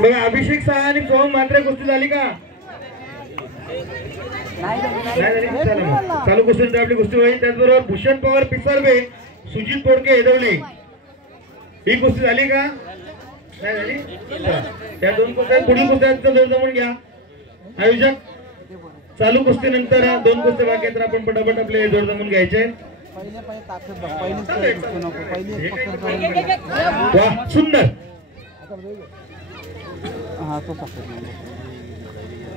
बघा अभिषेक साहा आणि सोहम मात्रे कुस्ती झाली का? चालू कुस्ती आपली कुस्ती होईल. त्याचबरोबर भूषण पवार पिसारवे सुजित बोडके हेदवले ही कुस्ती झाली का? नाही झाली. त्या दोन कुस्त्या पुढील कुस्त्यांचा जोर जमून घ्या. आयोजक चालू कुस्ती नंतर दोन कुस्त्या बाकी आहेत, आपण पटापट आपले जोर जमून घ्यायचे. वाह सुंदर.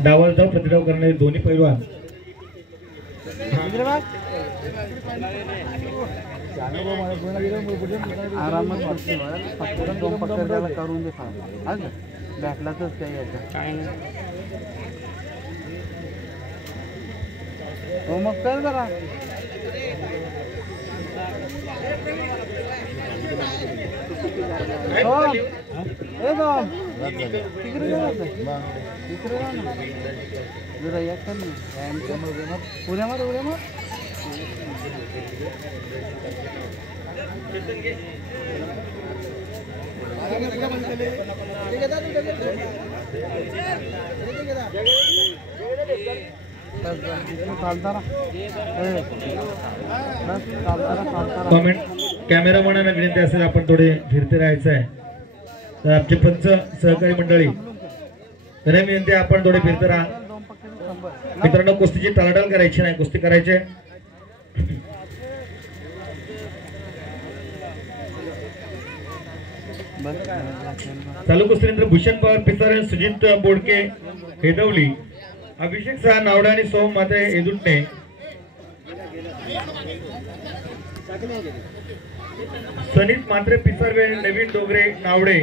डावावर जाऊ प्रतिडाव करणारे दोन्ही पैलवान आरामात करून दे बॅटलाच काही हो मग कर जरा. जरा एक कर ना उद्या मग कमेंट कॅमेरामॅनांना विनंती असेल आपण थोडे फिरते राहायचं आहे. तर आमचे पंच सहकारी मंडळी त्यांना विनंती आपण थोडे फिरते राहा. मित्रांनो कुस्तीची टाळाटाळ करायची नाही, कुस्ती करायचे. चालू कुस्तीनंतर भूषण पवार पिसारे सुजित बोडके हेदवली अभिषेक साहा नावडे आणि सोहम मात्रे एदुटणे सनीत मात्रे पिसारवे नवीन डोगरे नावडे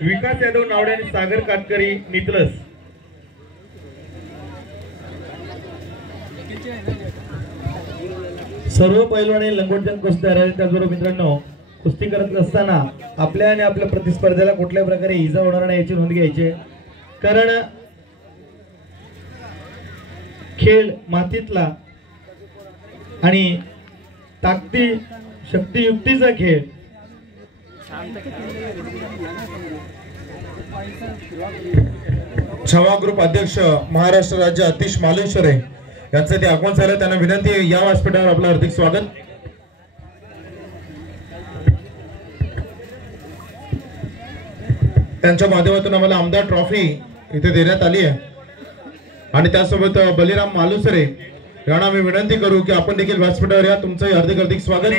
विकास यादव नावडे आणि सागर कातकरी नितलस. सर्व पैलवान लंगोटजन कुस्त्या आहेत. त्याचबरोबर मित्रांनो कुस्ती करत असताना आपल्या आणि आपल्या प्रतिस्पर्ध्याला कुठल्या प्रकारे इजा होणार नाही याची नोंद घ्यायची. कारण खेळ मातीतला आणि ताकदी शक्ती युक्तीचा खेळ. छावा ग्रुप अध्यक्ष महाराष्ट्र राज्य अतिश मालेश्वरे यांचं ते आगमन झालं. त्यांना विनंती आहे या व्यासपीठावर आपलं हार्दिक स्वागत. त्यांच्या माध्यमातून आम्हाला आमदार ट्रॉफी इथे देण्यात आली आहे आणि त्यासोबत बलिराम मालुसरे यांना मी विनंती करू की आपण देखील व्यासपीठावर या. तुमचं हार्दिक स्वागत.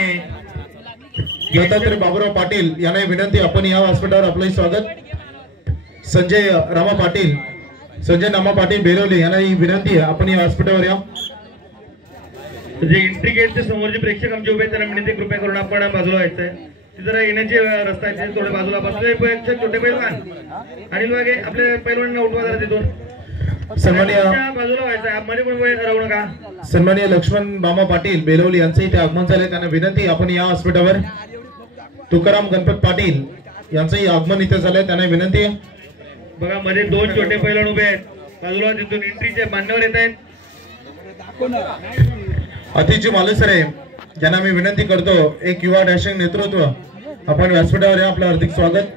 दत्तात्रय बाबूराव पाटील यांना विनंती आपण या व्यासपीठावर आपलंही स्वागत. संजय नामा पाटील बेलवले यांना ही विनंती आहे आपण या व्यासपीठावर या. जे एंट्री गेटच्या समोरचे प्रेक्षक आमचे उभे त्यांना विनंती कृपया करून आपण बाजूला व्हायचंय. जरा येण्याचे रस्ता आहे थोडे बाजूला बसले छोटे पैलवान आणि मग आपल्या पैलवानांना उठवा जरा तिथून बाजूला व्हायचं. मध्ये पण वेळ ठरवू नका. सन्माननीय लक्ष्मण मामा पाटील बेलवली यांचं इथे आगमन झाले. त्यांना विनंती आपण या व्यासपीठावर. तुकाराम गणपत पाटील यांचंही आगमन इथे झालंय. त्यांना विनंती आहे. बघा मध्ये दोन छोटे पैलवान उभे आहेत बाजूला तिथून एंट्रीचे मान्यवर येत आहेत. अतिशय मालुसरे ज्यांना मी विनंती करतो एक युवा डॅशिंग नेतृत्व आपण व्यासपीठावर या. आपलं हार्दिक स्वागत.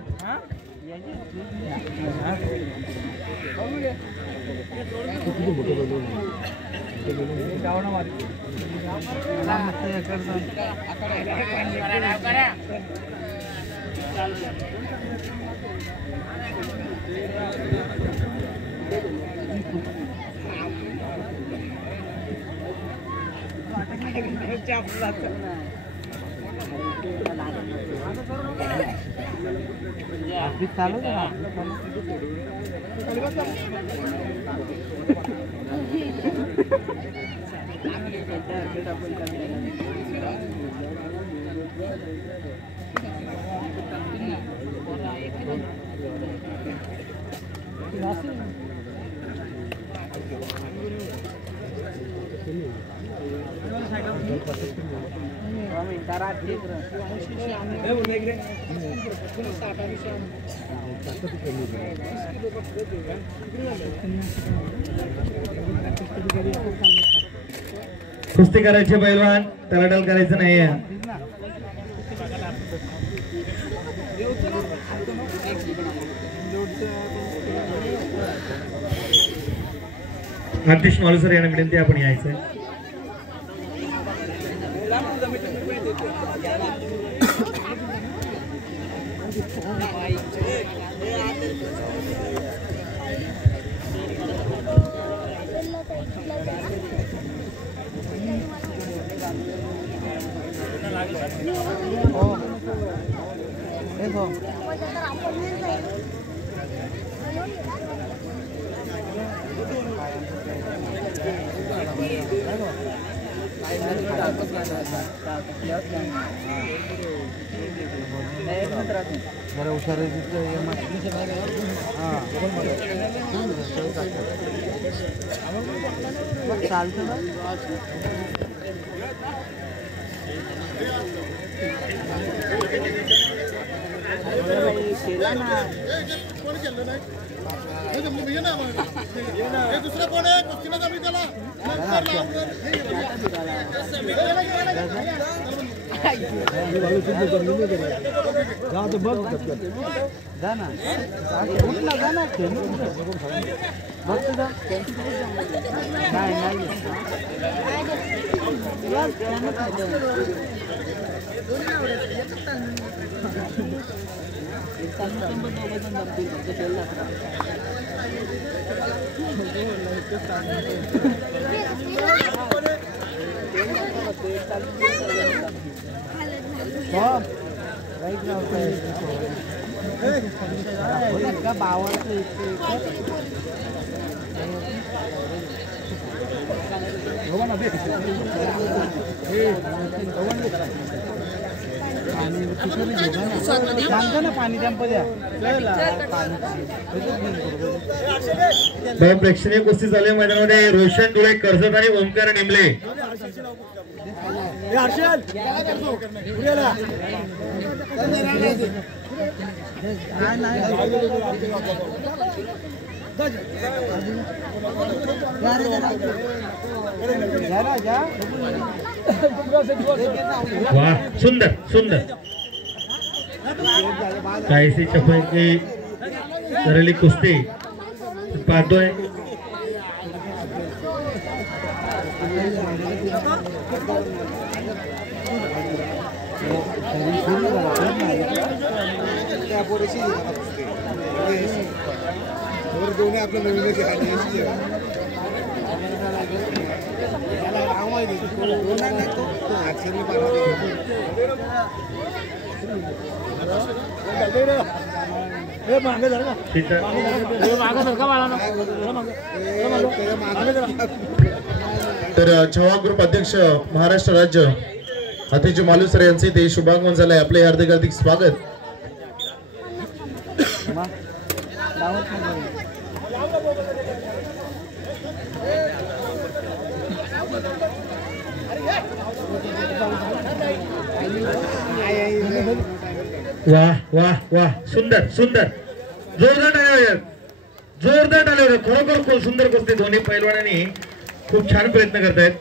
चालू कुस्ती करायचे पैलवान, तलाटल करायचं नाही. आतिश मालुसरे यांना विनंती आपण यायचंय. जरा हुशार चालतं ना. दुसरा कोण आहे कुस्तीला आम्ही त्याला जा ना कुठला जा ना बघ तुझा नाही राईट नाव का बावाचं ना पाणी टॅम्प द्या. प्रेक्षणीय कुस्ती झाली मैदानामध्ये रोशन धुळे, कर्जत आणि ओमकार निमले. वाह, सुंदर सुंदर काहीशी चपळकी झालेली कुस्ती पाहतोय. तर छवा ग्रुप अध्यक्ष महाराष्ट्र राज्य आतिश मालुसरे यांचे ते शुभागमन झालंय. आपले हार्दिक हार्दिक स्वागत. वाह वाह वाह, सुंदर सुंदर, जोरदार टाळ्या, जोरदार टाळ्या. खरोखर खूप सुंदर कुस्ती दोन्ही पैलवानांनी खूप छान प्रयत्न करतायत.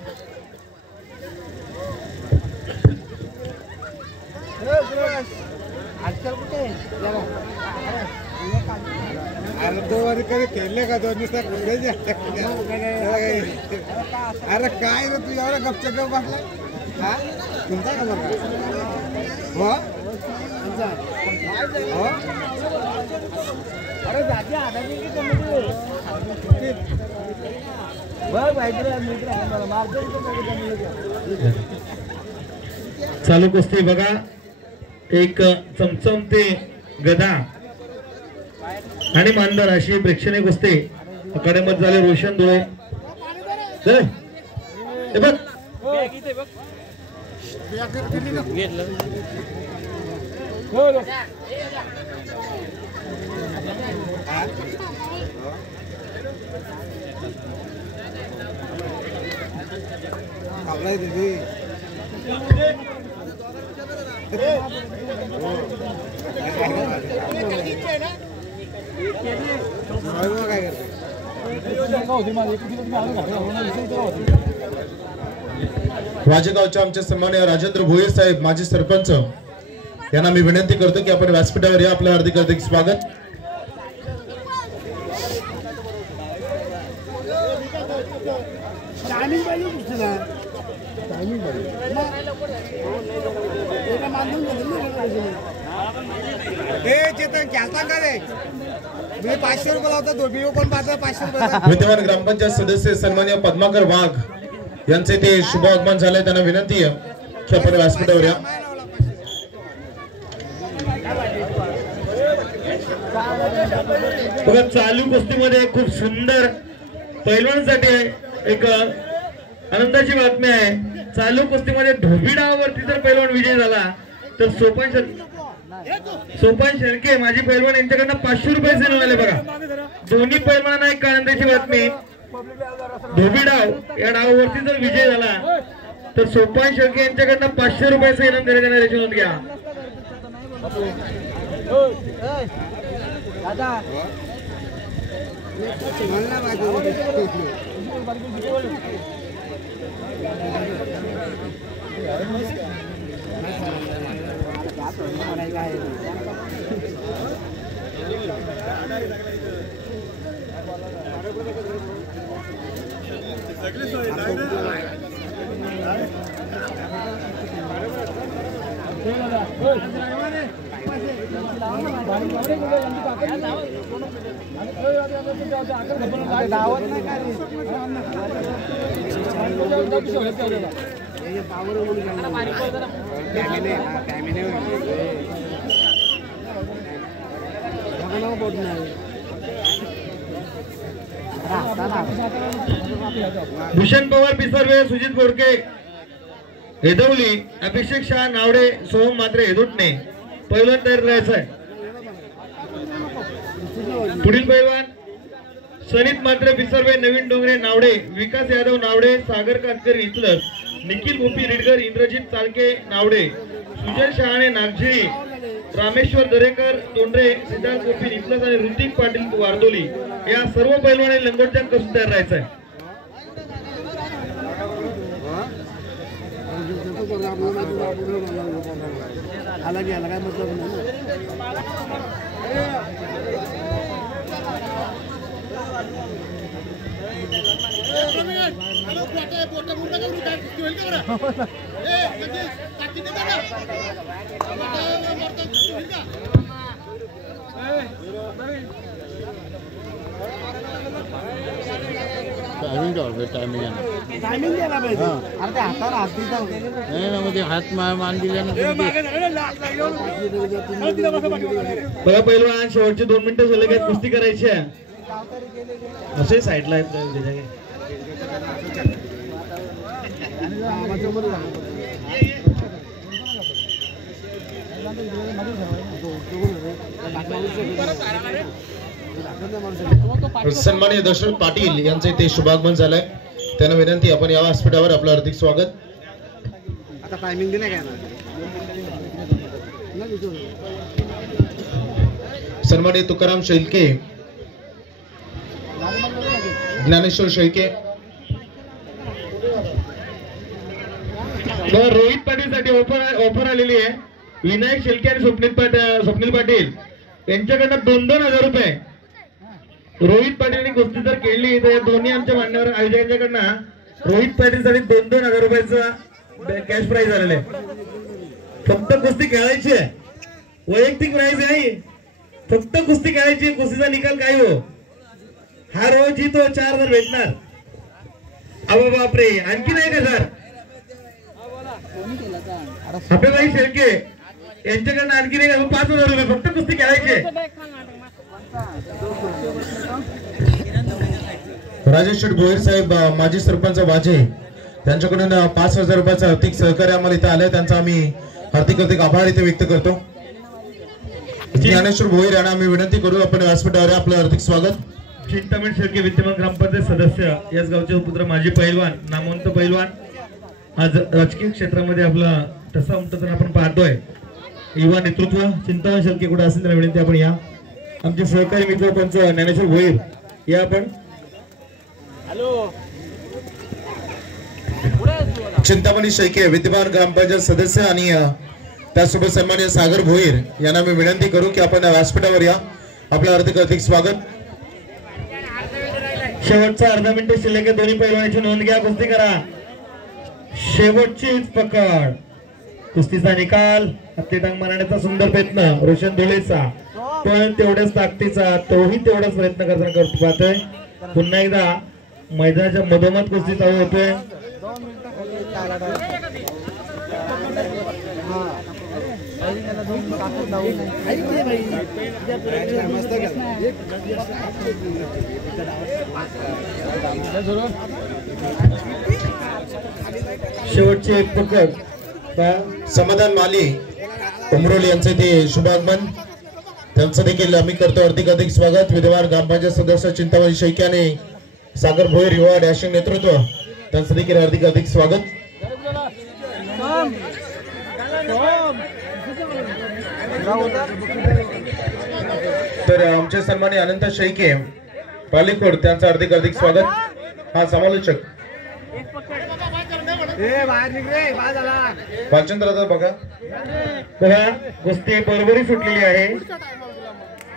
खेळले का दोन दिवसात अरे काय रे तू एवढा गपचप बसला. हा तुमचा का बघा हो अरे जाती आधारी की चालू कुस्ती बघा. एक चमचमते गदा आणि मानधर अशी प्रेक्षणीय कुस्ती आखाड्यामध्ये झाले. रोशन धुळे बघ राजेगावचे आमचे सन्माननीय राजेंद्र भोये साहेब माजी सरपंच यांना मी विनंती करतो की आपण व्यासपीठावर या. आपलं हार्दिक हार्दिक स्वागत. चेतन खेळता का रे? मी 500 रुपये लावतो. दोघी कोण पाहता 500 रुपये. विद्यमान ग्रामपंचायत सदस्य सन्माननीय पद्माकर वाघ यांचे ते शुभ आगमन झाले. त्यांना विनंती आहे की आपण व्यासपीठावर या. बघा चालू कुस्तीमध्ये खूप सुंदर पैलवानांसाठी एक आनंदाची बातमी आहे. चालू कुस्तीमध्ये धोबी डावावरती जर पैलवान विजय झाला तर सोपान शेळके माजी पैलवान यांच्याकडनं 500 रुपये मिळाले. बघा दोन्ही पैलवानांना एक आनंदाची बातमी. धोबी डाव या डावावरती जर विजय झाला तर सोपान शेळके यांच्याकडनं 500 रुपयाचं इनाम देण्यात येणार याची नोंद घ्या. भूषण पवार पिसर्वे, सुजित बोडके हेदवली, अभिषेक शाह नावडे, सोहम मात्रे हेदुटणे पैलवान तयार राहायचं आहे. पुढील पैलवान सनित मात्रे पिसर्वे, नवीन डोंगरे नावडे, विकास यादव नावडे, सागर कातकर इथलस, निखिल गोपी रिडकर, इंद्रजित चालके नावडे, सुजय शहाणे नागझिरी, रामेश्वर दरेकर तोंडरे, सिद्धार्थ गोपी इथलस आणि ऋतिक पाटील वारदोली या सर्व पैलवानांनी लंगोटच्या कसून तयार राहायचं आहे. काय मतलब टायमिंग द्यायला पाहिजे. अरे त्या हाताला हात दिला नाही ना, म्हणजे हात मान दिल्यानंतर बघा पैलवान शेवटचे 2 मिनिटं झाले काय कुस्ती करायची आहे. असे साईडला आहेत सन्माननीय दशरथ पाटील यांचे ते शुभागमन झालंय. त्यांना विनंती आपण या व्यासपीठावर. आपलं हार्दिक स्वागत. आता टायमिंग दिलं काय सन्माननीय तुकाराम शेळके, ज्ञानेश्वर शेळके, रोहित पाटील साठी ऑफर आलेली आहे. विनायक शेळके आणि स्वप्नील पाटील यांच्याकडनं 2,000 रुपये. रोहित पाटील कुस्ती जर खेळली तर दोन्ही आमच्या मान्यवर आयोजकांच्याकडनं रोहित पाटील साठी 2,000 रुपयाचा कॅश प्राइज आलेला आहे. फक्त कुस्ती खेळायची आहे, वैयक्तिक प्राइज आहे. फक्त कुस्ती खेळायची. कुस्तीचा निकाल काय हो, हा रोज जितो 4,000 भेटणार. अबा बापरे, आणखी नाही का सर? अभयभाई शेळके यांच्याकडनं आणखी नाही का? 5,000 रुपये. फक्त कुस्ती खेळायची. राजेश शेठ भोईर साहेब, माजी सरपंच वाजे, त्यांच्याकडून 5,000 रुपयाचं आर्थिक सहकार्य आम्हाला इथे आलंय. त्यांचा आम्ही हार्दिक आभार इथे व्यक्त करतो. ज्ञानेश्वर भोईर यांना आम्ही विनंती करू आपण व्यासपीठावर. आपलं हार्दिक स्वागत. चिंतामण शेळके विद्यमान ग्रामपंचायत सदस्य, याच गावचे पुत्र, माजी पैलवान, नामवंत पैलवान. आज राजकीय क्षेत्रामध्ये आपला तसा उमटताना आपण पाहतोय. युवा नेतृत्व चिंतामण शेळके कुठे असेल त्याला विनंती आपण या. आमचे सहकारी मित्र पंच ज्ञानेश्वर भोईर या आपण. चिंतामणी शेळके विद्यमान ग्रामपंचायत सदस्य आणि त्यासोबत सन्माननीय सागर भोईर यांना मी विनंती करू की आपण या व्यासपीठावर या. आपलं हार्दिक स्वागत. शेवटचा अर्धा मिनिट शिल्लक आहे. दोन्ही पैलवानाची नोंद घ्या. कुस्ती करा. शेवटचीच पकड. कुस्तीचा निकाल. हत्ती टांग मारण्याचा सुंदर प्रयत्न रोशन धुळेचा, पण तेवढ्याच ताकदीचा, तोही तेवढाच प्रयत्न करताना करतो पाहतोय. पुन्हा एकदा मैदानाच्या मधोमध कुस्ती चालू होतोय. शेवटची एक पकड. समाधान माली उमरोली यांचे ते शुभागमन, त्यांचं देखील आम्ही करतो हार्दिक स्वागत. विद्यमान ग्रामपंचायत सदस्य चिंतामणी शैकी आणि सागर भोईर युवा डॅशिंग नेतृत्व, त्यांचं देखील हार्दिक स्वागत. तर आमचे सन्माननीय अनंत शैके पालीकोड, त्यांचं हार्दिक स्वागत. हा समालोचक वाचन बघा. कुस्ती बरोबरी सुटलेली आहे.